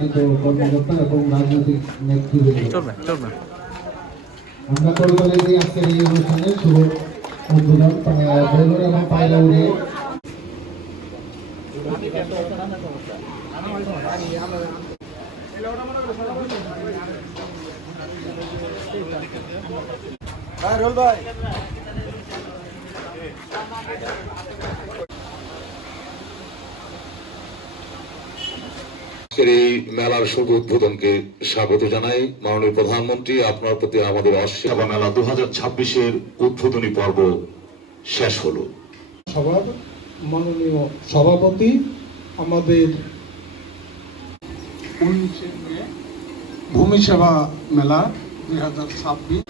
কর্মকর্তা এবং রাজনৈতিক নেতৃবৃন্দ, আমরা পরিবারে আজকের এই অনুষ্ঠানের শুভ উদ্বোধন বেলুন এবং পায়রা উড়িয়ে এই মেলার শুভ উদ্বোধনকে স্বাগত জানাই। মাননীয় প্রধানমন্ত্রী, আপনার প্রতি আমাদের সেবা মেলা 2026-এর উদ্বোধনী পর্ব শেষ হলো। সবার মাননীয় সভাপতি আমাদের 19 মে ভূমি সেবা মেলা 2026